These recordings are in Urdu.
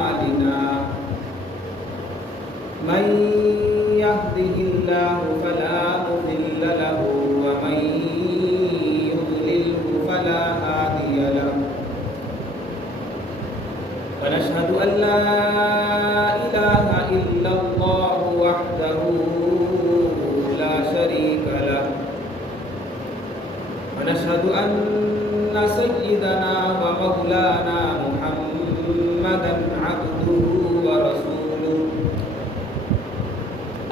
أعمالنا من يهده الله فلا مضل له ومن يضلله فلا هادي له ونشهد أن لا إله إلا الله وحده لا شريك له ونشهد أن سيدنا ومولانا محمدا عبده ورسوله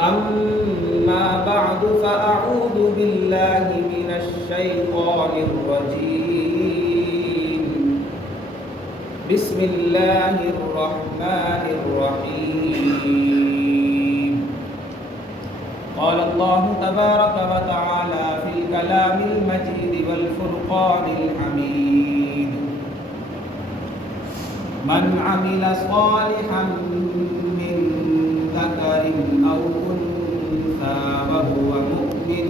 أما بعد فأعوذ بالله من الشيطان الرجيم بسم الله الرحمن الرحيم قال الله تبارك وتعالى في الكلام المجيد والفرقان الحميد من عمل صالحا من ذكر أو أنثى وهو مؤمن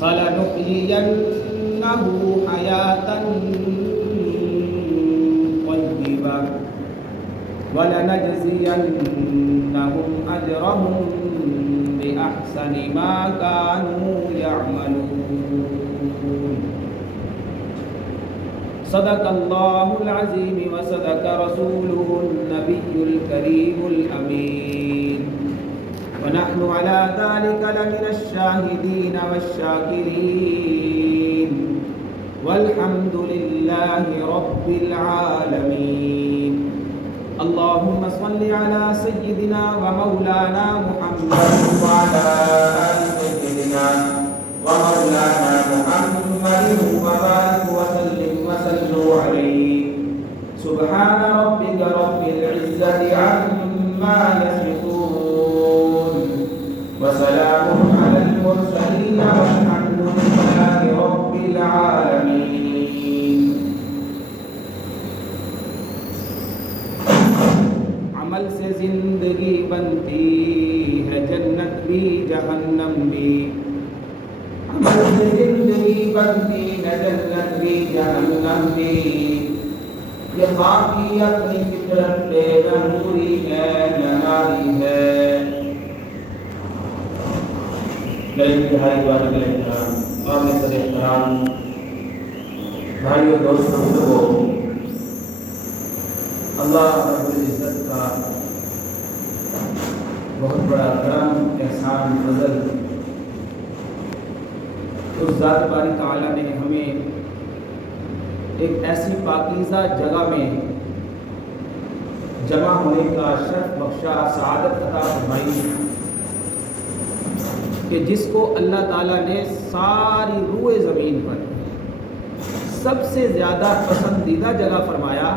فلنحيينه حياة طيبة ولنجزينهم أجرهم بأحسن ما كانوا يعملون صدق الله العظيم وصدق رسوله النبي الكريم الأمين ونحن على ذلك لمن الشاهدين والشاكرين والحمد لله رب العالمين اللهم صل على سيدنا ومولانا محمد وعلى آل سيدنا ومولانا محمد وبارك وسلم وصلوا عليه سبحان ربك رب العزة عما يصفون وسلام على المرسلين والحمد لله رب العالمين. عمل سے زندگی بنتی ہے جنت بھی جہنم بھی، عمل سے زندگی بنتی ہے جنت بھی جہنم بھی، یہ باقی اپنی فطرت پہ نوری ہے ناری ہے. میرے انتہائی والد احترام اور نصر احترام بھائیو دوستوں بزرگوں، اللہ رب العزت کا بہت بڑا کرم احسان فضل، اس ذات باری تعالیٰ نے ہمیں ایک ایسی پاکیزہ جگہ میں جمع ہونے کا شرف بخشا، سعادت عطا فرمائی کہ جس کو اللہ تعالیٰ نے ساری روئے زمین پر سب سے زیادہ پسندیدہ جگہ فرمایا،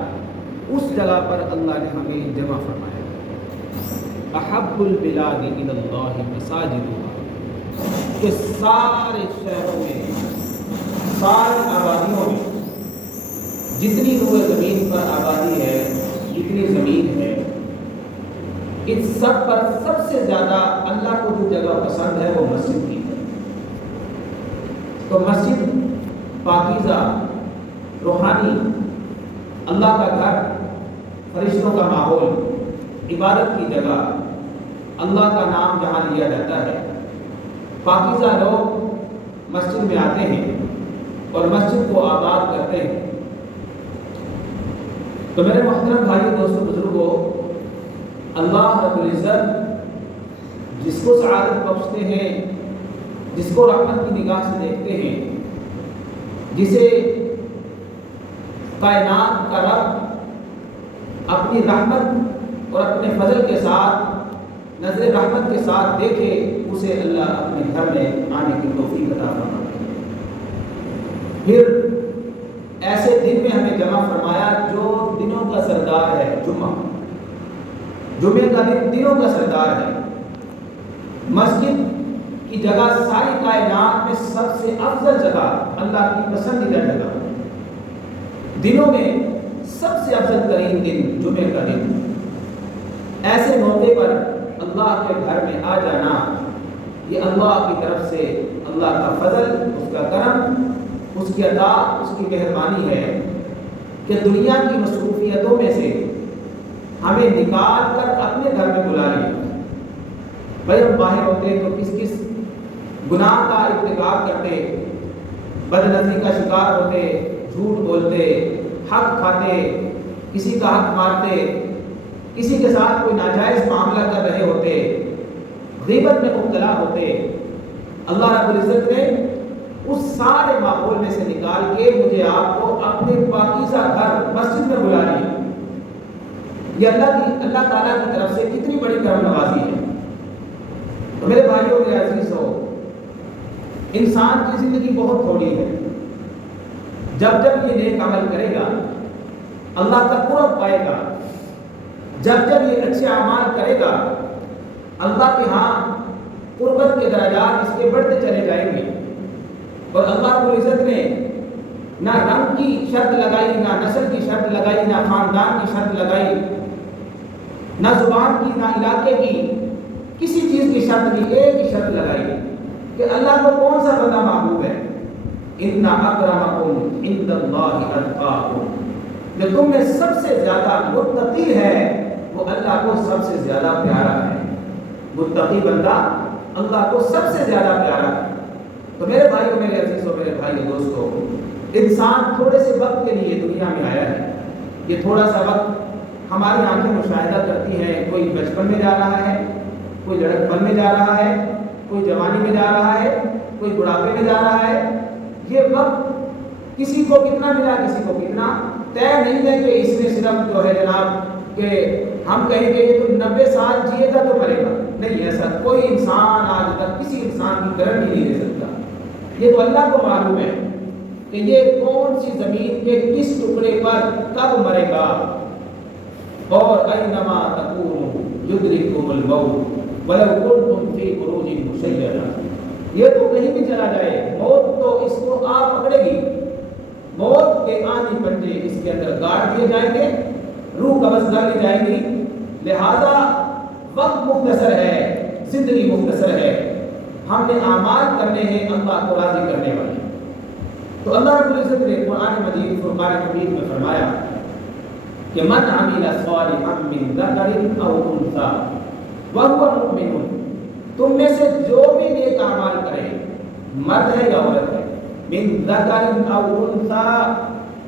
اس جگہ پر اللہ نے ہمیں جمع فرمایا. احب البلاد الی اللہ مساجدها، کہ سارے شہروں میں، ساری آبادیوں میں جتنی روئے زمین پر آبادی ہے، جتنی زمین ہے، ان سب پر سب سے زیادہ اللہ کو جو جگہ پسند ہے وہ مسجد کی ہے. تو مسجد پاکیزہ، روحانی، اللہ کا گھر، فرشتوں کا ماحول، عبادت کی جگہ، اللہ کا نام جہاں لیا جاتا ہے. پاکیزہ لوگ مسجد میں آتے ہیں اور مسجد کو آباد کرتے ہیں. تو میرے محترم بھائی دوستوں بزرگوں، اللہ رب العزت جس کو سعادت بخشتے ہیں، جس کو رحمت کی نگاہ سے دیکھتے ہیں، جسے کائنات کا رب اپنی رحمت اور اپنے فضل کے ساتھ، نظر رحمت کے ساتھ دیکھے، اسے اللہ اپنے گھر میں آنے کی توفیق عطا فرماتے ہیں. پھر ایسے دن میں ہمیں جمع فرمایا جو دنوں کا سردار ہے، جمعے کا دن دنوں کا سردار ہے. مسجد کی جگہ ساری کائنات میں سب سے افضل جگہ، اللہ کی پسندیدہ جگہ، دنوں میں سب سے افضل ترین دن جمعے کا دن. ایسے موقع پر اللہ کے گھر میں آ جانا، یہ اللہ کی طرف سے اللہ کا فضل، اس کا کرم، اس کی عطا، اس کی مہربانی ہے کہ دنیا کی مصروفیتوں میں سے ہمیں نکال کر اپنے گھر میں بلا لیا۔ بھائی ہم باہر ہوتے تو کس کس گناہ کا ارتکاب کرتے، بد نظری کا شکار ہوتے، جھوٹ بولتے، حق کھاتے، کسی کا حق مارتے، کسی کے ساتھ کوئی ناجائز معاملہ کر رہے ہوتے، غیبت میں مبتلا ہوتے۔ اللہ رب العزت نے اس سارے ماحول میں سے نکال کے مجھے آپ کو اپنے پاکیزہ گھر مسجد میں بلا لیا۔ یہ اللہ تعالیٰ کی طرف سے کتنی بڑی کرم نوازی ہے۔ تو میرے بھائیوں میرے عزیزو، انسان کی زندگی بہت تھوڑی ہے۔ جب جب یہ نیک عمل کرے گا اللہ کا قرب پائے گا، جب جب یہ اچھے اعمال کرے گا اللہ کے ہاں قربت کے درجات اس کے بڑھتے چلے جائیں گے۔ اور اللہ رب العزت نے نہ رنگ کی شرط لگائی، نہ نسل کی شرط لگائی، نہ خاندان کی شرط لگائی، نہ زبان کی، نہ علاقے کی، کسی چیز کی شرط نہیں، ایک ہی شرط لگائی کہ اللہ کو کون سا بندہ محبوب ہے۔ ان اکرمکم عند اللہ اتقاکم، جو تم میں سب سے زیادہ متقی ہے وہ اللہ کو سب سے زیادہ پیارا ہے۔ متقی بندہ اللہ کو سب سے زیادہ پیارا ہے۔ تو میرے بھائیو میرے عزیزو میرے بھائی دوستو، انسان تھوڑے سے وقت کے لیے دنیا میں آیا ہے۔ یہ تھوڑا سا وقت ہماری آنکھیں مشاہدہ کرتی ہیں، کوئی بچپن میں جا رہا ہے، کوئی لڑکپن میں جا رہا ہے، کوئی جوانی میں جا رہا ہے، کوئی بڑھاپے میں جا رہا ہے۔ یہ وقت کسی کو کتنا ملا کسی کو کتنا طے نہیں ہے کہ اس میں صرف جو ہے جناب کہ ہم کہیں گے یہ تو 90 سال جیے گا تو مرے گا، نہیں، ایسا کوئی انسان آج تک کسی انسان کی گارنٹی نہیں دے سکتا۔ یہ تو اللہ کو معلوم ہے کہ یہ کون سی زمین کے کس ٹکڑے پر کب مرے گا۔ اور اینما تکونوا یدرککم الموت ولو کنتم فی بروج مشیدہ، یہ تو کہیں بھی چلا جائے موت تو اس کو آ پکڑے گی۔ موت کے آنی پنجے اس کے اندر گاڑ دیے جائیں گے، روح قبض کر لی جائے گی۔ لہذا وقت مختصر ہے، زندگی مختصر ہے، ہم نے اعمال کرنے ہیں اللہ کو راضی کرنے والے۔ تو اللہ رب العزت نے قرآن مجید فرقان حمید میں فرمایا کہ من عمل صالحا من ذکر او انثی وهو مؤمن، تم میں سے جو بھی نیک اعمال کرے، مرد ہے یا عورت ہے، من ذکر او انثی،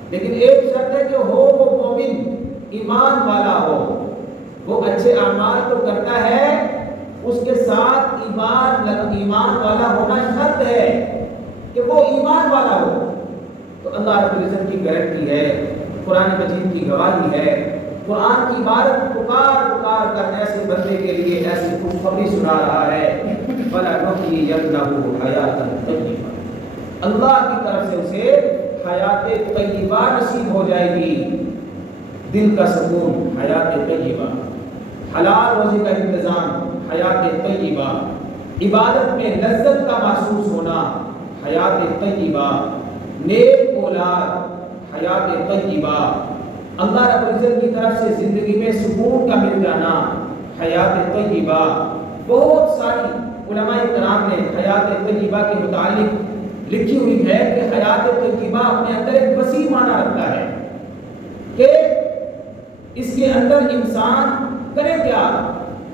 لیکن ایک شرط ہے کہ ہو وہ مومن، ایمان والا ہو۔ وہ اچھے اعمال تو کرتا ہے، اس کے ساتھ ایمان والا ہونا شرط ہے کہ وہ ایمان والا ہو۔ تو اللہ رب العزت کی گارنٹی ہے، قرآن مجید کی گواہی ہے، قرآن کی عبارت پکار پکار کر ایسے بندے کے لیے ایسی خوشخبری سنا رہا ہے، فَلَنُحْيِيَنَّهُ حَيَاةً طَيِّبَةً، اللہ کی طرف سے اسے حیات طیبہ نصیب ہو جائے گی، دل کا سکون، حیات طیبہ، حلال روزی کا انتظام، حیات طیبہ، عبادت میں لذت کا محسوس ہونا، حیات طیبہ، نیک اولاد، حیات طیبہ، اللہ رب العزت کی طرف سے زندگی میں سکون کا مل جانا، حیات طیبہ۔ بہت ساری علماء کرام نے حیات طیبہ کے متعلق لکھی ہوئی ہے کہ حیات طیبہ اپنے اندر ایک وسیع معنی رکھتا ہے کہ اس کے اندر انسان کرے کیا،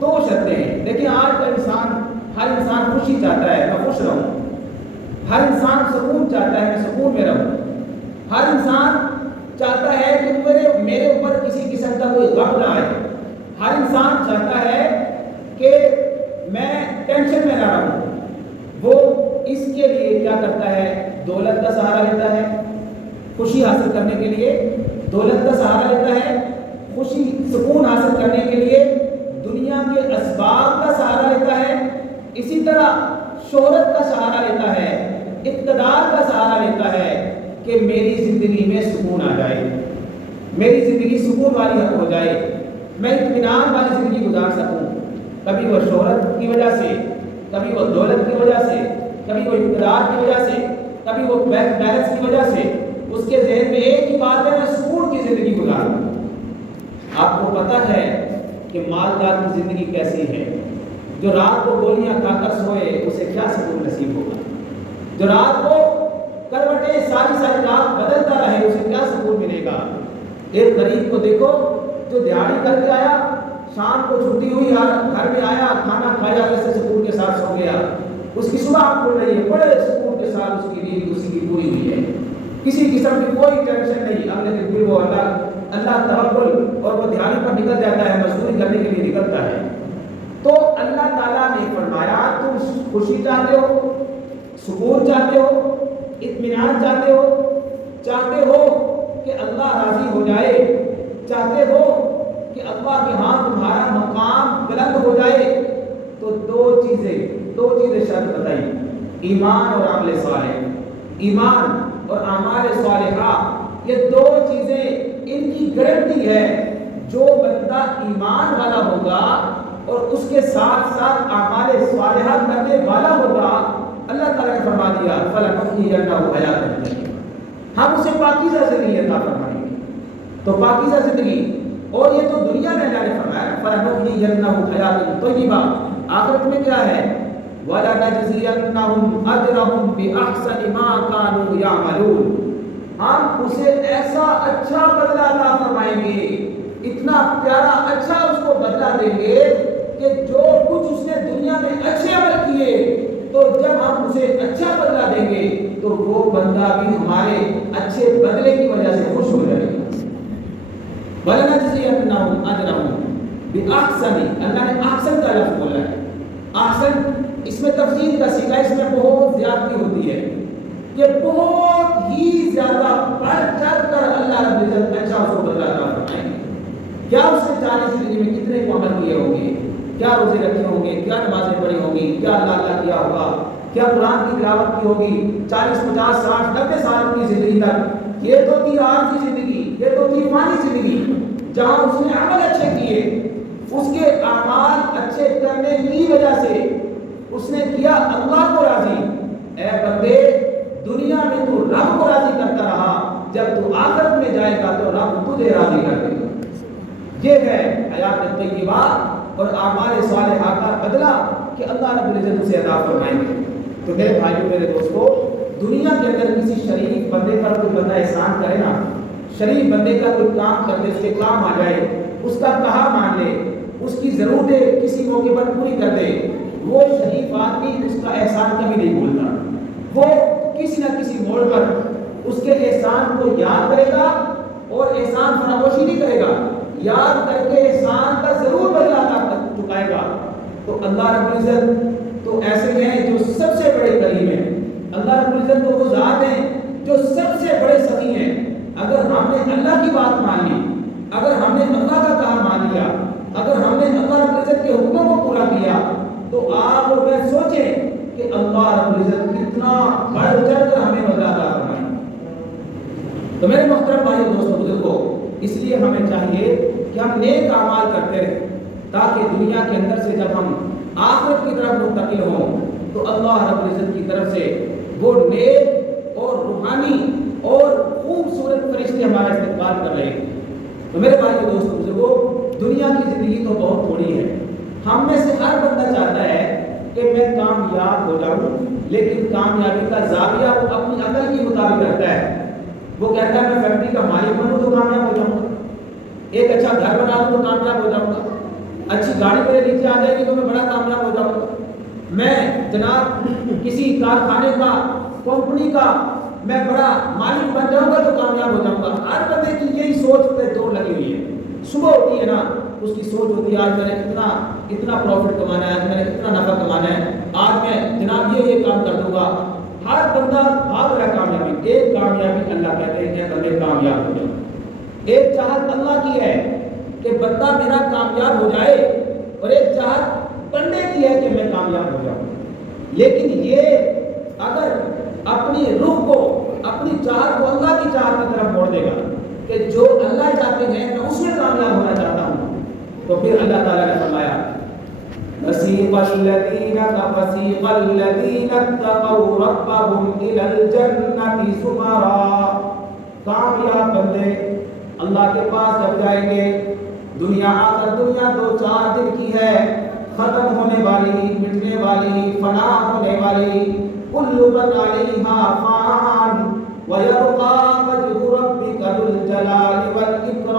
دو شرطیں ہیں۔ دیکھیں آج کا انسان، ہر انسان خوشی چاہتا ہے، میں خوش رہوں، ہر انسان سکون چاہتا ہے، میں سکون میں رہوں، ہر انسان چاہتا ہے کہ میرے اوپر کسی قسم کا کوئی غم نہ آئے، ہر انسان چاہتا ہے کہ میں ٹینشن میں نہ رہوں۔ وہ اس کے لیے کیا کرتا ہے، دولت کا سہارا لیتا ہے، خوشی حاصل کرنے کے لیے دولت کا سہارا لیتا ہے، خوشی سکون حاصل کرنے کے لیے دنیا کے اسباب کا سہارا لیتا ہے، اسی طرح شہرت کا سہارا لیتا ہے، اقتدار کا سہارا لیتا ہے کہ میری زندگی میں سکون آ جائے، میری زندگی سکون والی ہو جائے، میں اطمینان والی زندگی گزار سکوں۔ کبھی وہ شہرت کی وجہ سے، کبھی وہ دولت کی وجہ سے، کبھی وہ اقتدار کی وجہ سے، کبھی وہ بینک بیلنس کی وجہ سے، اس کے ذہن میں ایک ہی بات ہے، میں سکون کی زندگی گزاروں۔ آپ کو پتہ ہے کہ مالدار کی زندگی کیسی ہے؟ جو رات کو گولیاں کھا کر سوئے اسے کیا سکون نصیب ہوگا؟ جو رات کو کروٹیں ساری رات بدلتا رہے اسے کیا سکون ملے گا؟ ایک غریب کو دیکھو جو دیہڑی کر کے آیا، شام کو چھٹی ہوئی، گھر میں آیا، کھانا کھایا، ایسے سکون کے ساتھ سو گیا، اس کی صبح کھل رہی ہے، بڑے سکون کے ساتھ اس کی نیند اسی کی پوری ہوئی ہے، کسی قسم کی کوئی ٹینشن نہیں۔ اگلے دن پھر وہ اللہ توکل اور وہ دیہڑی پر نکل جاتا ہے، مزدوری کرنے کے لیے نکلتا ہے۔ تو اللہ تعالیٰ نے فرمایا تم خوشی چاہتے ہو، سکون چاہتے ہو، اطمینان چاہتے ہو کہ اللہ راضی ہو جائے، چاہتے ہو کہ اللہ کے ہاں تمہارا مقام بلند ہو جائے، تو دو چیزیں شرط بتائی، ایمان اور عمل صالح۔ ایمان اور اعمال صالحہ یہ دو چیزیں، ان کی گارنٹی ہے جو بندہ ایمان والا ہوگا اور اس کے ساتھ ساتھ اعمال صالحہ کرنے والا ہوگا، اللہ تعالیٰ نے فرما دیا فَلَنُحْيِيَنَّهُ حَيَاةً طَيِّبَةً، ہم اسے پاکیزہ زندگی عطا فرمائیں گے۔ تو پاکیزہ زندگی، اور یہ تو دنیا میں اللہ نے فرمایا فَلَنُحْيِيَنَّهُ حَيَاةً طَيِّبَةً، آخرت میں کیا ہے وَلَنَجْزِيَنَّهُمْ أَجْرَهُمْ بِأَحْسَنِ مَا كَانُوا يَعْمَلُونَ، ہم اسے ایسا اچھا بدلہ عطا فرمائیں گے، اتنا پیارا اچھا اس کو بدلہ دیں گے کہ جو کچھ اس نے دنیا میں اچھے عمل کیے، تو جب ہم اسے اچھا بدلہ دیں گے تو وہ بندہ بھی ہمارے اچھے بدلے کی وجہ سے خوش ہو جائے گا۔ وَلَنَجْزِيَنَّهُمْ أَجْرَهُمْ بِأَحْسَنِ، اللہ نے احسن کا لفظ بولا ہے۔ احسن اس میں تفصیل کا سیکھا، اس میں بہت زیادتی ہوتی ہے کہ بہت ہی زیادہ بڑھ چڑھ کر اللہ رب العزت اچھا اس کو بدلہ عطا فرمائیں گے۔ کیا اس نے 40 زندگی میں کتنے کو عمل کیے ہوں گے، کیا روزے رکھے ہوں گے، کیا نمازیں پڑھی ہوں گی، کیا اللہ کیا ہوگا، کیا قرآن کی تلاوت کی ہوگی 40 50 60 90 سال کی زندگی تک، یہ تو تھی عارضی زندگی، یہ تو تھی فانی زندگی جہاں اس نے عمل اچھے کیے، اس کے اعمال اچھے کرنے کی وجہ سے اس نے کیا اللہ کو راضی۔ اے بندے دنیا میں تو رب کو راضی کرتا رہا، جب تو آخرت میں جائے گا تو رب تجھے راضی کر دے گا۔ یہ ہے حیات طیبہ اور اعمال صالحہ کا بدلہ کہ اللہ رب العزت اسے عطا فرمائیں گے۔ تو میرے بھائیوں میرے دوستو، دنیا کے اندر کسی شریف بندے پر کوئی بندہ احسان کرے نا، شریف بندے کا کوئی کام کر دے، اس کے کام آ جائے، اس کا کہا مان لے، اس کی ضرورتیں کسی موقع پر پوری کر دے، وہ شریف آدمی اس کا احسان کبھی نہیں بھولتا، وہ کسی نہ کسی موڑ پر اس کے احسان کو یاد کرے گا اور احسان فراموشی نہیں کرے گا، یاد کر کے احسان کا ضرور بدلہ ادا چکائے گا۔ تو اللہ رب العزت تو ایسے ہیں جو سب سے بڑے کریم ہیں، اللہ رب العزت تو وہ ذات ہیں جو سب سے بڑے سخی ہیں۔ اگر ہم نے اللہ کی بات مان لی، اگر ہم نے اللہ کا کہا مان لیا، اگر ہم نے اللہ رب العزت کے حکموں کو پورا کیا، تو آپ اور میں سوچیں کہ اللہ رب العزت کتنا بڑھ چڑھ کر ہمیں بدلہ عطا فرمائے۔ تو میرے محترم بھائیو دوستو بزرگو، اس لیے ہمیں چاہیے کہ ہم نیک اعمال کرتے رہیں، تاکہ دنیا کے اندر سے جب ہم آخرت کی طرف منتقل ہوں تو اللہ رب العزت کی طرف سے وہ نیک اور روحانی اور خوبصورت فرشتے ہمارا استقبال کر رہے ہیں۔ تو میرے بھائیو دوستو بزرگو، دنیا کی زندگی تو بہت تھوڑی ہے، ہم میں سے ہر بندہ چاہتا ہے کہ میں کامیاب ہو جاؤں، لیکن کامیابی کا زاویہ وہ اپنی عقل کے مطابق رکھتا ہے۔ وہ کہتا ہے میں فیکٹری کا مالک بنوں تو کامیاب ہو جاؤں گا، ایک اچھا گھر بنا لوں تو کامیاب ہو جاؤں گا، اچھی گاڑی میرے نیچے آ جائے گی تو میں بڑا کامیاب ہو جاؤں گا، میں جناب کسی کارخانے کا، کمپنی کا میں بڑا مالک بن جاؤں گا تو کامیاب ہو جاؤں گا۔ ہر بندے کی یہی سوچ پہ دوڑ لگی ہوئی ہے۔ صبح ہوتی ہے نا، اس کی سوچ ہوتی ہے آج میں نے اتنا پروفٹ کمانا ہے، آج میں نے اتنا نفع کمانا ہے، آج میں جناب یہ کام کر دوں گا۔ ہر بندہ بھاگ رہا ہے کامیابی، ایک کامیابی اللہ کہتے ہیں کہ بندے کامیاب ہو جاؤ۔ ایک چاہت اللہ کی ہے کہ بندہ میرا کامیاب ہو جائے، اور ایک چاہت بندے کی ہے کہ میں کامیاب ہو جاؤں۔ لیکن یہ اگر اپنی روح کو، اپنی چاہت کو اللہ کی چاہت کی طرف موڑ دے گا کہ جو اللہ چاہتے ہیں میں اس میں کامیاب ہونا چاہتا ہوں، تو پھر اللہ تعالیٰ نے فرمایا وَسِيقَ الَّذِينَ اتَّقَوْا رَبَّهُمْ إِلَى الْجَنَّةِ زُمَرًا، کامیاب بندے اللہ کے پاس جب جائیں گے، دنیا آخر دنیا 2-4 دن کی ہے، ختم ہونے والی، مٹنے والی، فنا ہونے والی، كُلُّ مَنْ عَلَيْهَا فَانٍ وَيَبْقَى وَجْهُ رَبِّكَ ذُو الْجَلَالِ وَالْإِكْرَامِ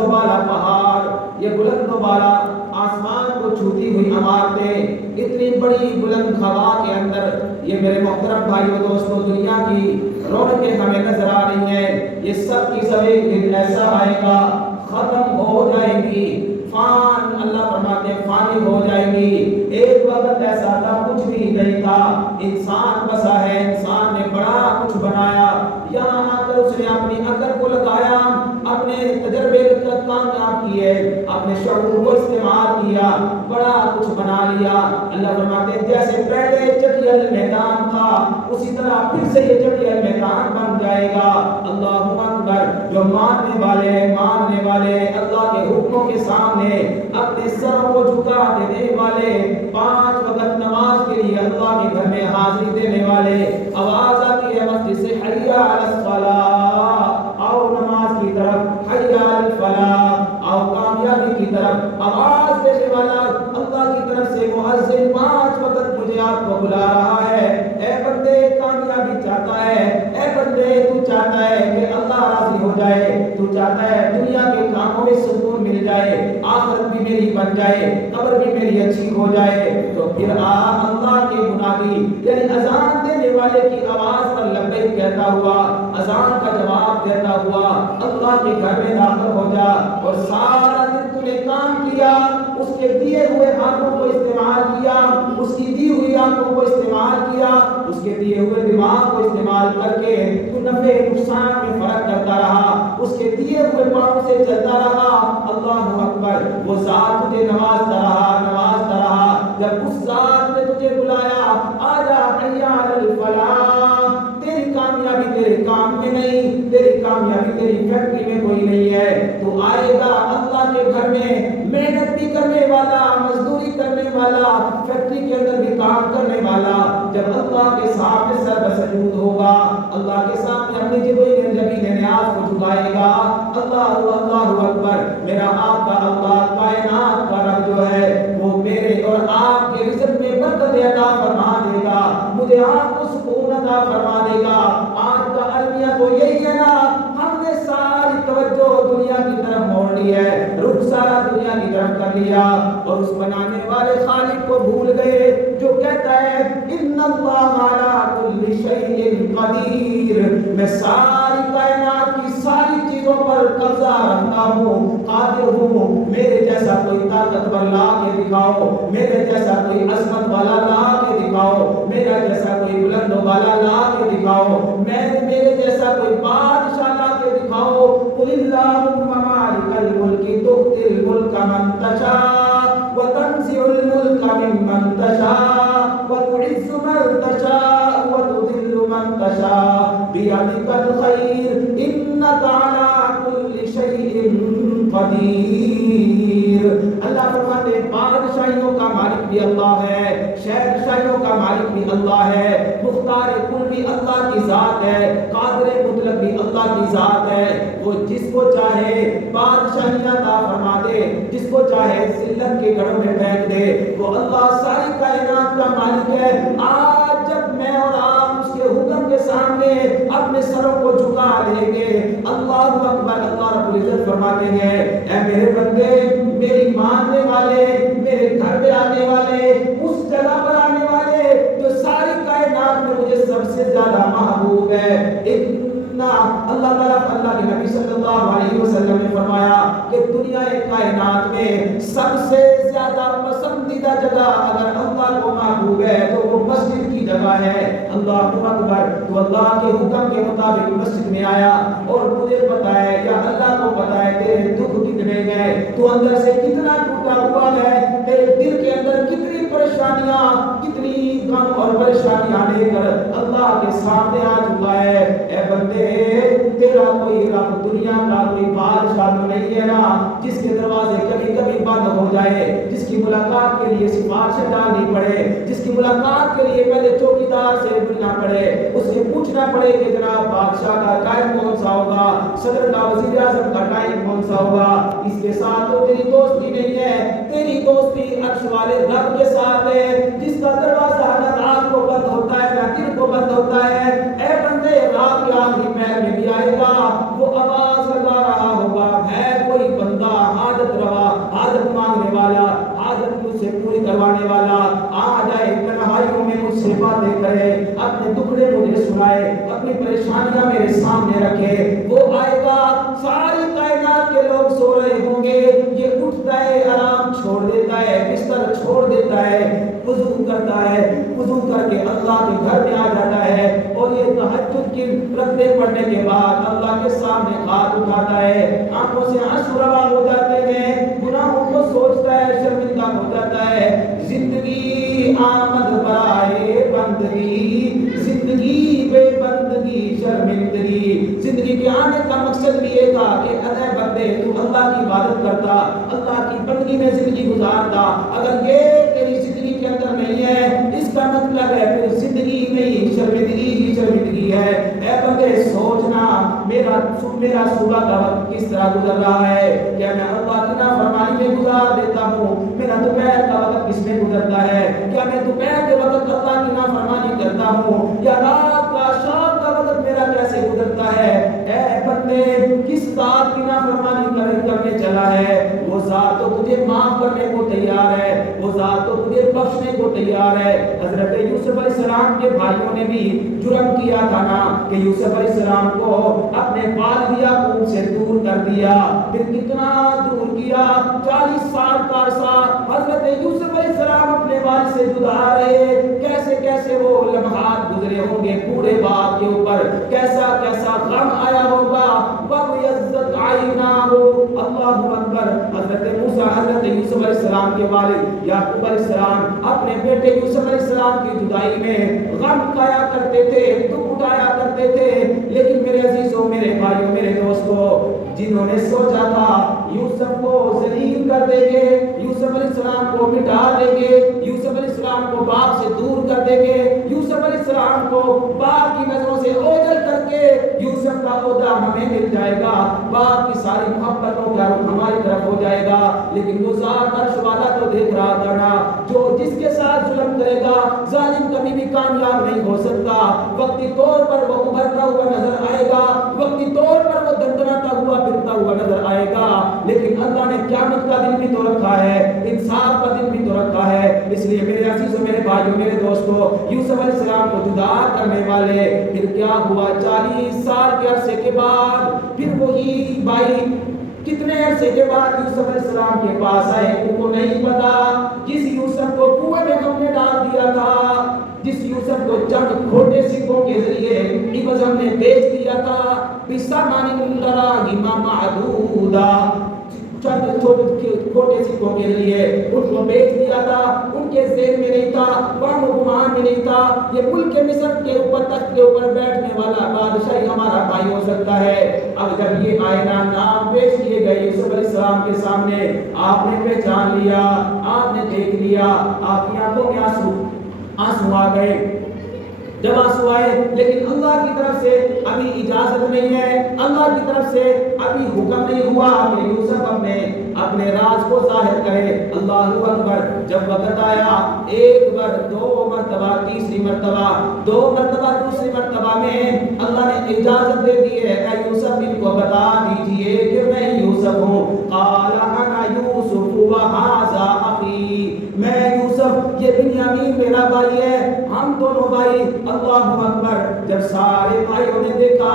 و بالا پہاڑ، یہ بلند و بالا آسمان کو چھوتی ہوئی عمارتیں، اتنی بڑی بلند ہوا کے اندر، یہ میرے محترم بھائیو دوستو دنیا کی رونقیں ہمیں نظر آ رہی ہیں، یہ سب کی سب ایک دن ایسا آئے گا ختم ہو جائیں گی، فان اللہ فرماتے ہیں فانی ہو جائیں گی۔ ایک وقت ایسا تھا کچھ بھی نہیں تھا، انسان بسا ہے، انسان نے بڑا کچھ بنایا، یہاں آ کر اس نے اپنی عقل کو لگایا، اپنے تجربے کو کامیاب کیے، اپنے شعور کو استعمال کیا، بڑا کچھ بنا لیا۔ اللہ فرماتے ہیں جیسے پہلے چٹیل میدان تھا اسی طرح پھر سے یہ چٹیل میدان بن جائے گا۔ اللہ اکبر۔ جو ماننے والے اللہ کے حکموں کے سامنے اپنے سر کو جھکا دینے والے، 5 وقت نماز کے لیے اللہ کے گھر میں حاضری دینے والے، آواز آتی ہے مسجد سے حی علی الصلاۃ، آؤ نماز کی طرف، حی علی الفلاح، آؤ کامیابی کی طرف، آواز دینے والا اللہ کی طرف سے مؤذن 5 وقت مجھے آپ کو بلا رہا ہے، اے بندے کامیابی چاہتا ہے، اے بندے تو چاہتا ہے کہ اللہ راضی ہو جائے، تو چاہتا ہے دنیا کے کاموں میں سکون مل جائے، آخرت بھی میری بن جائے، قبر بھی میری اچھی ہو جائے، تو پھر اللہ کے منادی یعنی اذان دینے والے کی آواز پر لبیک کہتا ہوا، اذان کا جواب دیتا ہوا اللہ کے گھر میں داخل ہو جا، اور سارا دن تو نے کام کیا، اس کے دیے ہوئے ہاتھوں کو استعمال کیا، اس کی دی ہوئی آنکھوں کو استعمال کیا، اس کے دیے ہوئے دماغ کو استعمال کر کے تو نفع نقصان میں فرق کرتا رہا، اس کے دیے ہوئے پاؤں سے چلتا رہا۔ اللہ اکبر۔ وہ ذات تجھے نوازتا رہا، جب اس ذات نے تجھے بلایا آجا حی علی الفلاح، تیری کامیابی تیرے کام میں نہیں، تیری کامیابی تیری فیکٹری میں کوئی نہیں ہے، تو آئے گا اللہ کے گھر میں محنت بھی کرنے والا، مزدوری کرنے والا، فیکٹری کے اندر بھی کام کرنے والا، جب اللہ کے سامنے سر بسجود ہوگا، اللہ کے سامنے اپنی جبین نیاز کو جھکائے گا، اللہ اکبر، میرا آپ کا اللہ کائنات کا رب جو ہے وہ میرے اور آپ کے رزق میں برکت عطا فرما دے گا، مجھے آپ کو سکون عطا فرما دے گا۔ آج کا المیہ تو یہی ہے نا، ہم نے ساری توجہ دنیا کی طرف موڑ لی ہے، رخ سارا دنیا کی طرف کر لیا، اور اس بنانے والے خالق کو بھول گئے جو کہتا ہے ان اللہ علی کل شیء قدیر، میں ساری کائنات کی ساری چیزوں پر قبضہ رکھتا ہوں، قادر ہوں، میرے جیسا کوئی طاقتور لا کے دکھاؤ، میرے جیسا کوئی عظمت والا لا کے دکھاؤ، میرا جیسا کوئی بلند والا لا کے دکھاؤ، میرے جیسا کوئی بادشاہ لا کے دکھاؤ، قل اللہم مالک الملک تؤتی الملک من تشاء وتنزع الملک ممن تشاء وتعز من تشاء وتذل من تشاء بیدک الخیر انک علی کل شیء قدیر۔ اللہ فرماتے ہیں بادشاہیوں کا مالک بھی اللہ ہے، شہنشاہیوں کا مالک بھی اللہ ہے، مختار کل بھی اللہ کی ذات ہے، قادر مطلق بھی اللہ کی ذات ہے، وہ جس کو چاہے بادشاہیاں عطا فرما دے، جس کو چاہے ذلت کے گڑھوں میں پھینک دے، وہ اللہ ساری کائنات کا مالک ہے۔ آج جب میں اور آپ اس کے حکم کے سامنے اپنے سروں کو جھکا لیں گے، اللہ اکبر، اللہ رب العزت فرماتے ہیں اے میرے بندے، میری ماننے والے، میرے گھر پہ آنے والے، اس جگہ پر آنے والے جو ساری کائنات میں مجھے سب سے زیادہ محبوب ہے، اللہ تعالیٰ اللہ کے نبی صلی اللہ علیہ وسلم نے فرمایا کہ دنیا کائنات میں سب سے زیادہ پسندیدہ جگہ اگر اللہ کو محبوب ہے تو وہ مسجد کی جگہ ہے۔ اللہ اکبر۔ تو اللہ کے حکم کے مطابق مسجد میں آیا، اور تجھے پتا ہے یا اللہ کو پتا ہے تیرے دکھ کتنے ہیں، تو اندر سے کتنا ٹوٹا ہوا ہے، تیرے دل کے اندر کتنی پریشانیاں، کتنی غم اور پریشانیاں لے کر اللہ کے سامنے آ چکا ہے۔ اے بندے، تیرا کوئی رب دنیا کا کوئی بادشاہ تو نہیں ہے نا جس کے دروازے کبھی کبھی بند ہو جائے، جس کی ملاقات کے لیے سفارشیں ڈالنی پڑے، جس کی ملاقات کے لیے پہلے چوکیدار سے ملنا پڑے، اس سے پوچھنا پڑے کہ جناب بادشاہ کا ٹائم کون سا ہوگا، صدر کا، وزیر اعظم کا ٹائم کون سا ہوگا۔ اس کے ساتھ تو تیری دوستی نہیں ہے، تیری دوستی عرش والے رب کے ساتھ ہے جس کا دروازہ نہ رات کو بند ہوتا ہے نہ دن کو بند ہوتا ہے۔ اے بندے، رات کے آخری پہر میں بھی آئے گا، وہ آواز لگا رہا ہوگا، ہے کوئی بندہ اپنی پریشانیاں میرے سامنے رکھے، وہ آئے گا، ساری کائنات کے لوگ سو رہے ہوں گے، یہ اٹھتا ہے، آرام چھوڑ دیتا ہے، بستر چھوڑ دیتا ہے، وضو کرتا ہے، وضو کر کے اللہ کے گھر میں آ جاتا ہے، اور یہ تہجد کی رکعتیں پڑھنے کے بعد اللہ کے سامنے ہاتھ اٹھاتا ہے، آنکھوں سے آنسو روا ہو جاتے ہیں، گناہوں کو سوچتا ہے، شرمندہ ہو جاتا ہے۔ زندگی آمد برائے بندگی، زندگی بے بندگی شرمندگی۔ زندگی کے آنے کا مقصد بھی یہ تھا کہ اے بندے تو اللہ کی عبادت کرتا، اللہ کی بندگی میں زندگی گزارتا، اگر یہ تیری زندگی کے اندر نہیں ہے، اس کا مطلب ہے پھر زندگی نہیں، شرمندگی ہی شرمندگی ہے۔ اے بندے سوچنا، میرا صبح کا وقت کس طرح گزر رہا ہے، کیا میں اللہ کی نافرمانی میں گزار دیتا ہوں؟ میرا دوپہر کا وقت کس میں گزرتا ہے، کیا میں دوپہر کے وقت اللہ کی نافرمانی کرتا ہوں، یا رات کا شام کا وقت میرا کیسے گزرتا ہے؟ اے بندے کس ذات کی نافرمانی کرنے چلا ہے؟ وہ ذات تو تجھے معاف کرنے کو تیار ہے، وہ ذات تو تجھے بخشنے کو تیار ہے۔ حضرت یوسف علیہ السلام کے بھائیوں نے بھی جرم کیا تھا نا کہ یوسف علیہ السلام کو اپنے والد یعقوب سے دور کر دیا، پھر کتنا دور کیا، 40 سال کا عرصہ حضرت یوسف علیہ السلام اپنے والد سے جدا رہے، کیسے کیسے وہ لمحات گزرے ہوں گے بوڑھے باپ کے اوپر، کیسا کیسا غم آیا ہوگا، وَبِيَضَّتْ عَيْنَاهُ، اللہ اکبر۔ حضرت موسیٰ، حضرت یوسف علیہ السلام کے والد یعقوب علیہ السلام اپنے بیٹے یوسف علیہ السلام کی جدائی میں غم کھایا کرتے تھے، دکھ اٹھایا کرتے تھے، لیکن میرے عزیزوں، میرے بھائیوں، میرے دوستوں، جنہوں نے سوچا تھا یوسف کو ذلیل کر دیں گے، یوسف علیہ السلام کو مٹا دیں گے، یوسف علیہ السلام کو باپ سے دور کر دیں گے، یوسف علیہ السلام کو باپ کی نظروں سے اوجھل کر کے یوسف کا عہدہ ہمیں مل جائے گا، باپ کی ساری محبتوں کا رخ ہماری طرف ہو جائے گا، لیکن وہ ذات عرش والا تو دیکھ رہا تھا نا، جو جس کے ساتھ ظلم کرے گا ظالم کبھی بھی کامیاب نہیں ہو سکتا، وقتی طور پر وہ ابھرتا ہوا نظر آئے گا، وقتی طور پر وہ دندناتا ہوا پھرتا ہوا نظر آئے گا، لیکن اللہ نے قیامت کا دن بھی تو رکھا ہے، انصاف کا دن بھی تو رکھا ہے۔ اس لیے میرے عزیزوں، میرے بھائیوں، میرے دوستوں، یوسف علیہ السلام کو جدا کرنے والے پھر کیا ہوا؟ 40 سال کے عرصے کے بعد پھر وہی بھائی کتنے عرصے کے بعد یوسف علیہ السلام کے پاس آئے، ان کو نہیں پتا جس یوسف کو کنویں میں ہم نے ڈال دیا تھا، جس یوسف کو چند کھوٹے سکوں کے ذریعے عوض ہم نے بیچ دیا تھا، بِثَمَنٍ دَرَاهِمَ مَعْدُودَةٍ، چند کھوٹے سکوں کے لیے ان کو بیچ دیا تھا، ان کے ذہن میں نہیں تھا، وہم و گمان میں نہیں تھا یہ ملک مصر کے اوپر تخت کے اوپر بیٹھنے والا بادشاہی ہمارا بھائی ہو سکتا ہے۔ اب جب یہ آئینہ نام پیش کیے گئے یوسف علیہ السلام کے سامنے، آپ نے پہچان لیا، آپ نے دیکھ لیا، آپ کی آنکھوں میں آنسو آ گئے، جب آنسو آئے، لیکن اللہ کی طرف سے ابھی اجازت نہیں ہے، اللہ کی طرف سے ابھی حکم نہیں ہوا کہ یوسف اپنے راز کو ظاہر کرے۔ اللہ اکبر۔ جب وقت آیا، ایک بار، دو مرتبہ، تیسری مرتبہ، دو مرتبہ، دوسری مرتبہ میں اللہ نے اجازت دے دی ہے، اے یوسف ان کو بتا دیجئے کہ میں یوسف ہوں۔ قال انا یوسف وہذا اخی، میں یوسف، یہ بنیامین میرا بھائی ہے، ہم دونوں بھائی۔ اللہ اکبر۔ جب سارے بھائیوں نے دیکھا،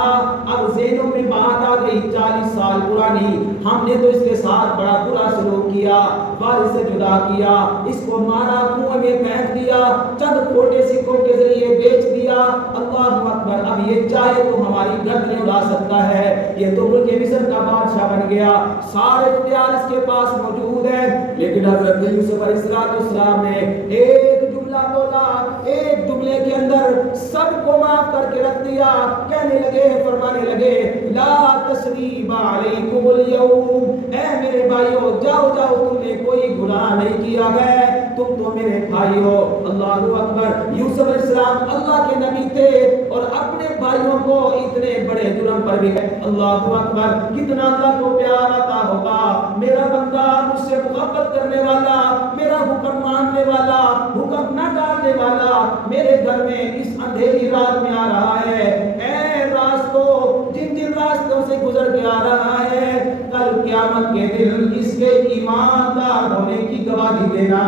اب ذہنوں میں بات آ گئی 40 سال پرانی، ہم نے تو اس کے ساتھ بڑا برا سلوک کیا، والد سے جدا کیا، اس کو مارا، کنویں میں پھینک دیا، چند کھوٹے سکوں کے ذریعے بیچ دیا۔ اللہ اکبر۔ اب یہ چاہے تو ہماری گردنیں اڑا سکتا ہے، یہ تو ملک مصر کا بادشاہ بن گیا، سارے اختیار اس کے پاس موجود ہیں۔ لیکن حضرت یوسف علیہ السلام نے ایک جملہ بولا، ایک جملے کے اندر سب کو معاف کر کے رکھ دیا، کہنے لگے، فرمانے لگے، لا تثریب علیکم اليوم، اے میرے بھائیو، جاؤ جاؤ، تم نے کوئی گناہ نہیں کیا ہے، تم تو میرے بھائی ہو۔ اللہ اکبر۔ یوسف علیہ السلام اللہ کے نبی تھے اور اپنے بھائیوں کو اتنے بڑے جرم پر بھی گئے۔ اللہ اکبر۔ کتنا اللہ کو پیار آتا ہوگا، میرا بندہ مجھ سے محبت کرنے والا، میرا حکم ماننے والا، حکم نہ ڈالنے والا میرے گھر میں اس اندھیری رات میں آ رہا ہے۔ اے راستوں، جن جن راستوں سے گزر کے آ رہا ہے، کل قیامت کے دن اس کے ایماندار ہونے کی گواہی دینا،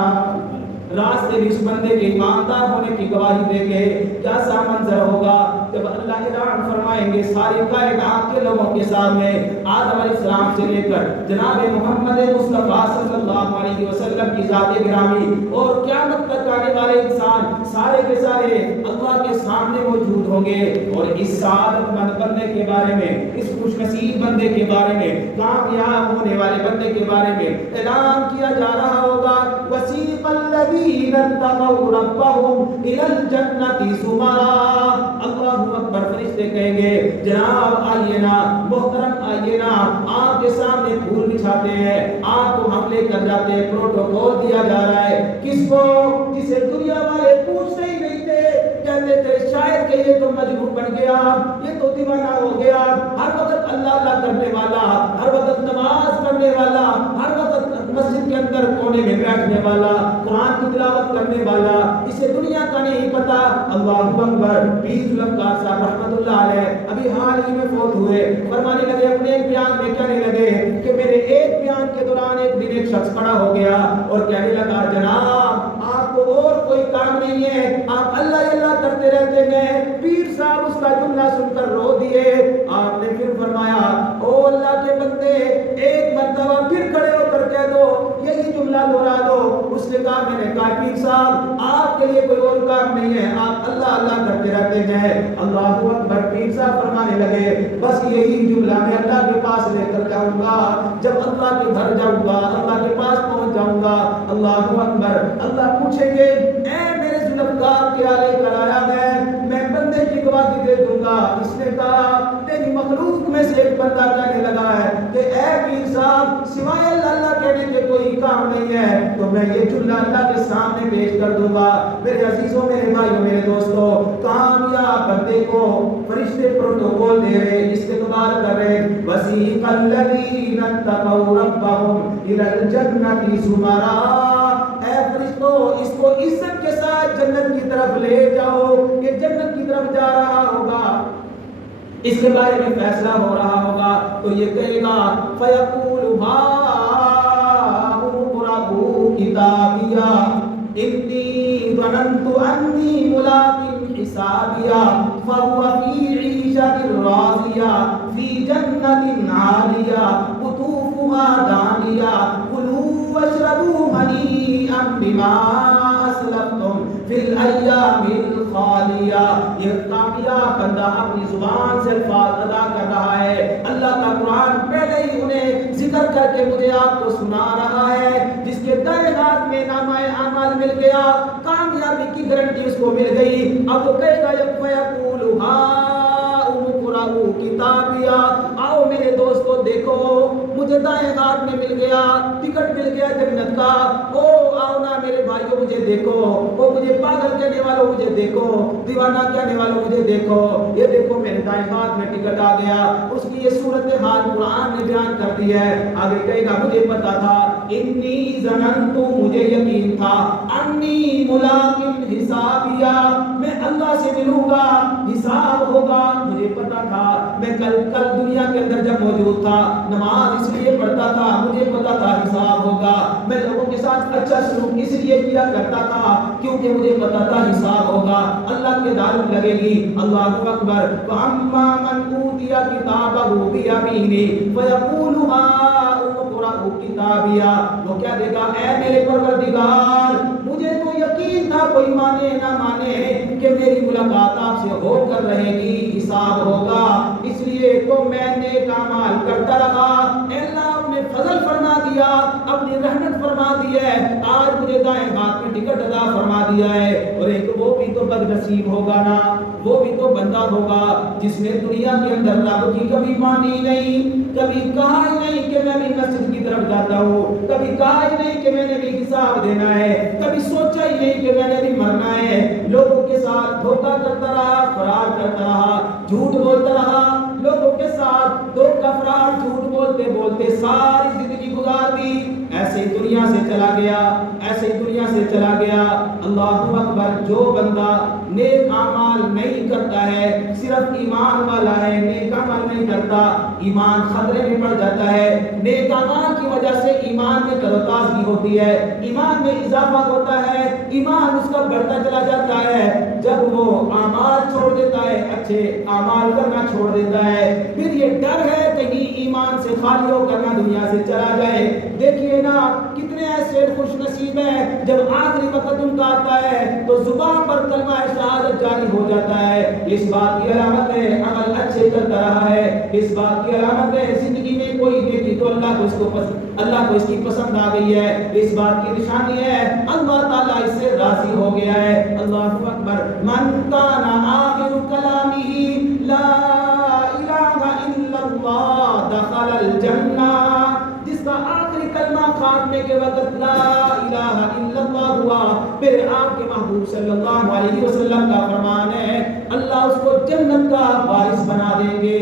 راستے بھی اس بندے کے ایماندار ہونے کی گواہی دے گے۔ کیسا منظر ہوگا، جب اللہ اعلان فرمائیں گے ساری کائنات کے لوگوں کے سامنے آدم علیہ السلام سے لے کر جناب محمد مصطفیٰ صلی اللہ علیہ وسلم کی ذات گرامی اور قیامت تک آنے والے انسان سارے کے سارے اللہ کے سامنے موجود ہوں گے، اور اس سعادت مند بندے کے بارے میں، اس خوش نصیب بندے کے بارے میں، کامیاب ہونے والے بندے کے بارے میں اعلان کیا جا رہا ہوگا وسیق الذین اتقوا ربهم الی الجنۃ زمرا۔ اللہ اکبر، فرشتے کہیں گے جناب آئیے نا، محترم آئیے نا، آپ کے سامنے پھول بچھاتے ہیں، آپ کو ہم لے کر جاتے ہیں، پروٹوکول دیا جا رہا ہے کس کو؟ جسے دنیا والے پوچھتے ہی نہیں تھے، کہتے تھے شاید کہ یہ تو مجنون بن گیا، یہ تو دیوانہ ہو گیا، ہر وقت اللہ اللہ کرنے والا، ہر وقت نماز پڑھنے والا، ہر وقت مسجد کے اندر کونے میں بیٹھنے والا، قرآن کی تلاوت کرنے والا، اسے دنیا کا نہیں پتا۔ اللہ اکبر۔ پیر ذوالفقار صاحب رحمۃ اللہ علیہ ابھی حال ہی میں فوت ہوئے، فرمانے لگے اپنے ایک بیان میں کہنے لگے کہ میرے ایک بیان کے دوران ایک دن ایک شخص کھڑا ہو گیا اور کہنے لگا جناب آپ کو اور کوئی کام نہیں ہے، آپ اللہ اللہ کرتے رہتے ہیں۔ پیر صاحب اس کا جملہ سن کر رو دیے۔ آپ نے پھر فرمایا او اللہ کے بندے ایک مرتبہ پھر کھڑے ہو کر کہہ دو، یہی جملہ دہرا دو۔ اس نے کہا میں نے کہا پیر صاحب آپ کے لیے کوئی اور کام نہیں ہے، آپ اللہ اللہ کرتے رہتے ہیں۔ اللہ اکبر۔ پیر صاحب فرمانے لگے بس یہی جملہ میں اللہ کے پاس لے کر جاؤں گا، جب اللہ کے گھر جاؤں گا، اللہ کے پاس پہنچ جاؤں گا۔ اللہ اکبر۔ اللہ پوچھیں گے اے میرے ذوالفقار کیا لے کر آیا ہے؟ میں بندے کی گواہی دے دوں گا۔ اس نے کہا تیری مخلوق میں سے ایک بندہ کہنے لگا ہے کہ اے پیر صاحب سوائے اللہ اللہ کہنے کے کوئی کام نہیں ہے، تو میں یہ جملہ اللہ کے سامنے پیش کر دوں گا۔ میرے عزیزوں، میرے بھائیوں، میرے دوستوں، کامیاب بندے کو فرشتے پروٹوکول دے رہے، استقبال کر رہے وسیق الذین اتقوا ربهم الی الجنۃ زمرا۔ اے فرشتوں اس کو عزت کے ساتھ جنت کی طرف لے جاؤ، یہ جنت کی طرف جا رہا ہوگا، اس کے بارے میں فیصلہ ہو رہا ہوگا، تو یہ کہے گا فیقول اقرؤوا کتابیا انی ظننت انی ملاق حسابیا فهو فی عیشۃ راضیہ فی جنۃ عالیہ قطوفها دانیہ کلوا واشربوا ہنیئا بما اسلفتم فی الایام الخالیہ۔ یہ کامیاب بندہ اپنی زبان سے الفاظ ادا کر رہا ہے، اللہ کا قرآن پہلے ہی انہیں ذکر کر کے مجھے آپ کو سنا رہا ہے، جس کے دائیں ہاتھ میں نامہ اعمال مل گیا، کامیابی کی گارنٹی اس کو مل گئی۔ اب وہ کہے گا یقول ہاؤم اقرؤوا کتابیا، آؤ میرے دوستو دیکھو مجھے دائیں ہاتھ میں مل گیا، ٹکٹ مل گیا جنت کا، او آؤ نا میرے بھائیو مجھے دیکھو، او مجھے پاگل کہنے والوں مجھے دیکھو، دیوانہ کہنے والوں مجھے دیکھو، یہ دیکھو میرے دائیں ہاتھ میں ٹکٹ آ گیا۔ اس کی یہ صورتحال قرآن نے بیان کر دی ہے۔ آگے کہے گا مجھے پتا تھا انی ظننت، مجھے یقین تھا، انی ملاق حسابیا، میں اللہ سے ملوں گا، حساب ہوگا، مجھے پتا تھا۔ میں کل دنیا کے اندر جب موجود تھا نماز اس لیے پڑھتا تھا، مجھے پتا تھا حساب ہوگا، میں لوگوں کے ساتھ اچھا سلوک اس لیے کیا کرتا تھا کیونکہ مجھے پتا تھا حساب ہوگا، اللہ کے دار لگے گی۔ اللہ اکبر۔ فَأَمَّا مَنْ أُوتِيَ كِتَابَهُ بِيَمِينِهِ فَيَقُولُ هَاؤُمُ اقْرَءُوا کتابیا، وہ کیا دے گا اے میرے پروردگار مجھے تو یقین تھا کوئی مانے نہ مانے کہ میری ملاقات آپ سے ہو کر رہے گی، حساب ہوگا، اس لیے تو میں نیک اعمال کرتا رہا۔ اے اللہ اپنے فضل فرما دیا، اپنی رحمت فرما دی ہے، آج مجھے دائیں ہاتھ میں ٹکٹ عطا فرما دیا ہے۔ اور ایک وہ بھی تو بد نصیب ہوگا نا، وہ بھی تو بندہ ہوگا جس نے دنیا کے اندر رب کی کبھی مانی نہیں، کبھی کہا ہی نہیں کہ میں بھی مسجد کی طرف جاتا ہوں، کبھی کہا ہی نہیں کہ میں نے بھی حساب دینا ہے، کبھی سوچا ہی نہیں کہ میں نے بھی مرنا ہے۔ لوگوں کے ساتھ دھوکہ کرتا رہا، فرار کرتا رہا، جھوٹ بولتا رہا، لوگوں کے ساتھ دھوکہ فرار جھوٹ بولتے بولتے ساری زندگی گزار دی، ایسے ہی دنیا سے چلا گیا، ایسے ہی دنیا سے چلا گیا۔ اللہ اکبر۔ جو بندہ نیک اعمال نہیں کرتا ہے، صرف ایمان والا ہے، نیک عمل نہیں کرتا، ایمان خطرے میں پڑ جاتا ہے۔ نیک اعمال کی وجہ سے ایمان میں تروتازگی ہوتی ہے، ایمان میں اضافہ ہوتا ہے، ایمان اس کا بڑھتا چلا جاتا ہے۔ جب وہ اعمال چھوڑ دیتا ہے، اچھے اعمال کرنا چھوڑ دیتا ہے، پھر یہ ڈر ہے کہیں ایمان سے خالی ہو کر نہ دنیا سے چلا جائے۔ دیکھیے نا کتنے ایسے خوش نصیب ہیں جب آخری وقت ان کا آتا ہے تو زبان پر کلمہ شہادت جاری ہو جاتا ہے۔ اس بات کی علامت ہے عمل اچھے کرتا رہا ہے، اس بات کی علامت ہے زندگی میں کوئی نیکی تو اللہ کو اس کی پسند آ گئی ہے، اس بات کی نشانی ہے اللہ تعالیٰ اس سے راضی ہو گیا ہے۔ اللہ اکبر۔ من کان آخر کلامہ لا الہ الا اللہ دخل الجنہ، جس کا آخری کلمہ خاتمے کے وقت لا الہ الا اللہ ہوا، پھر آپ کے محبوب صلی اللہ علیہ وسلم کا فرمان ہے اللہ اس کو جنت کا وارث بنا دیں گے۔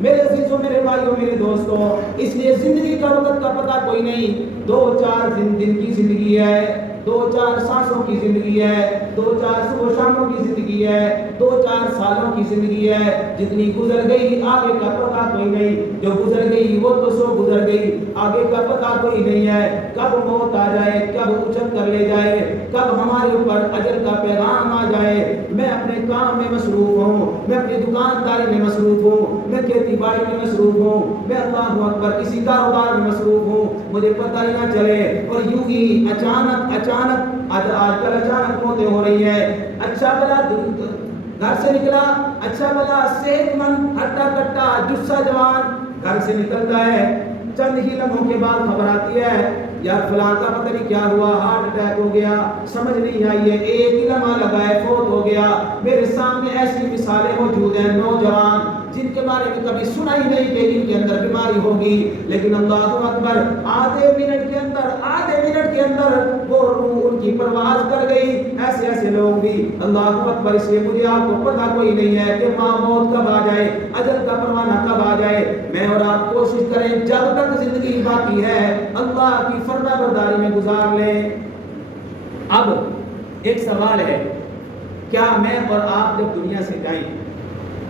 میرے عزیزوں، میرے بھائیوں، میرے دوستوں، اس لیے زندگی کا وقت کا پتہ کوئی نہیں، 2-4 دن کی زندگی ہے، 2-4 سانسوں کی زندگی ہے، 2-4 صبح شاموں کی زندگی ہے، 2-4 سالوں کی زندگی ہے، جتنی گزر گئی آگے کا پتہ کوئی نہیں، جو گزر گئی وہ تو سو گزر گئی، آگے کا پتہ کوئی نہیں ہے، کب موت آ جائے، کب اچک کر لے جائے، کب ہمارے اوپر اجل کا پیغام آ جائے۔ میں اپنے کام میں مصروف ہوں، میں اپنی دکانداری میں مصروف ہوں، میں کھیتی باڑی میں مصروف ہوں، میں اللہ اکبر کسی کاروبار میں مصروف ہوں، مجھے پتہ ہی نہ چلے، اور یوں ہی اچانک آج کل اچانک موتیں ہو رہی ہے۔ اچھا بلا گھر سے نکلا، اچھا بلا صحت مند ہٹا کٹا جسا جوان گھر سے نکلتا ہے، چند ہی لمحوں کے بعد خبر آتی ہے یار فلاں کا پتہ نہیں کیا ہوا، ہارٹ اٹیک ہو گیا، سمجھ نہیں آئی ہے، ایک ہی لمحہ لگا ہے فوت ہو گیا۔ میرے سامنے ایسی مثالیں موجود ہیں، نوجوان جن کے بارے میں کبھی سنا ہی نہیں کہ ان کے اندر بیماری ہوگی، لیکن اللہ اکبر آدھے منٹ کے اندر وہ روح ان کی پرواز کر گئی۔ ایسے لوگ بھی اللہ اکبر، اس لیے مجھے آپ کو پتہ کوئی نہیں ہے کہ موت کب آ جائے، اجل کا پروانہ کب آ جائے۔ میں اور آپ کوشش کریں جب تک زندگی باقی ہے اللہ کی فرما برداری میں گزار لیں۔ اب ایک سوال ہے، کیا میں اور آپ جب دنیا سے جائیں،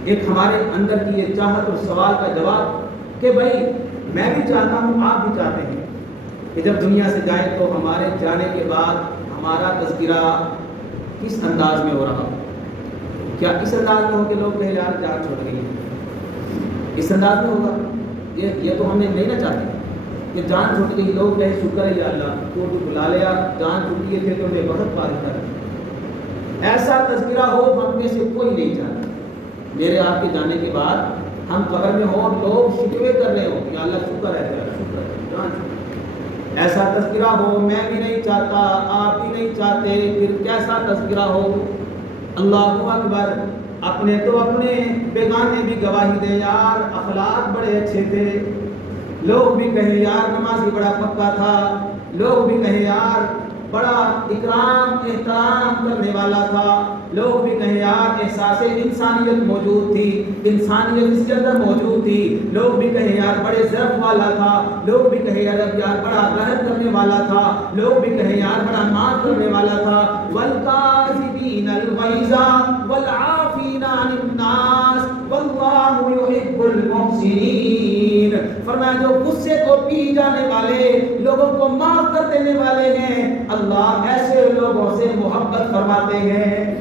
ایک ہمارے اندر کی یہ چاہت اور سوال کا جواب کہ بھائی میں بھی چاہتا ہوں، آپ بھی چاہتے ہیں کہ جب دنیا سے جائیں تو ہمارے جانے کے بعد ہمارا تذکرہ کس انداز میں ہو رہا ہو؟ کیا اس انداز میں ہو کہ لوگ کہیں یار جان چھوڑ گئی، اس انداز میں ہوگا؟ یہ تو ہم نے نہیں نہ چاہتے کہ جان چھوٹ گئی لوگ کہیں شکر ہے یا اللہ تو بلا لیا، جان چھوٹی تھے تو ہمیں وقت پار کر، ایسا تذکرہ ہو ہم میں سے کوئی نہیں چاہتا۔ میرے آپ کے جانے کے بعد ہم قبر میں ہوں، لوگ شکوے کر رہے ہو کہ اللہ شکر ہے تیرا، شکر ہے جان چھوٹ، ایسا تذکرہ ہو میں بھی نہیں چاہتا، آپ بھی نہیں چاہتے، پھر کیسا تذکرہ ہو؟ اللہ اکبر۔ اپنے تو اپنے، بیگانے بھی گواہی دیں یار اخلاق بڑے اچھے تھے، لوگ بھی کہیں یار نمازی بڑا پکا تھا، لوگ بھی کہیں یار بڑا اکرام احترام کرنے والا تھا، لوگ بھی کہیں یار احساس انسانیت موجود تھی، انسانیت اس کے اندر موجود تھی، لوگ بھی کہیں یار بڑے ظرف والا تھا، لوگ بھی کہیں یار بڑا رحم کرنے والا تھا، لوگ بھی کہیں یار بڑا معاف کرنے والا تھا۔ والکاظمین الغیظ والعافین عن الناس واللہ یحب المحسنین۔ فرمایا جو غصے کو پی جانے والے، لوگوں کو معاف کر دینے والے ہیں، اللہ ایسے لوگوں سے محبت فرماتے ہیں۔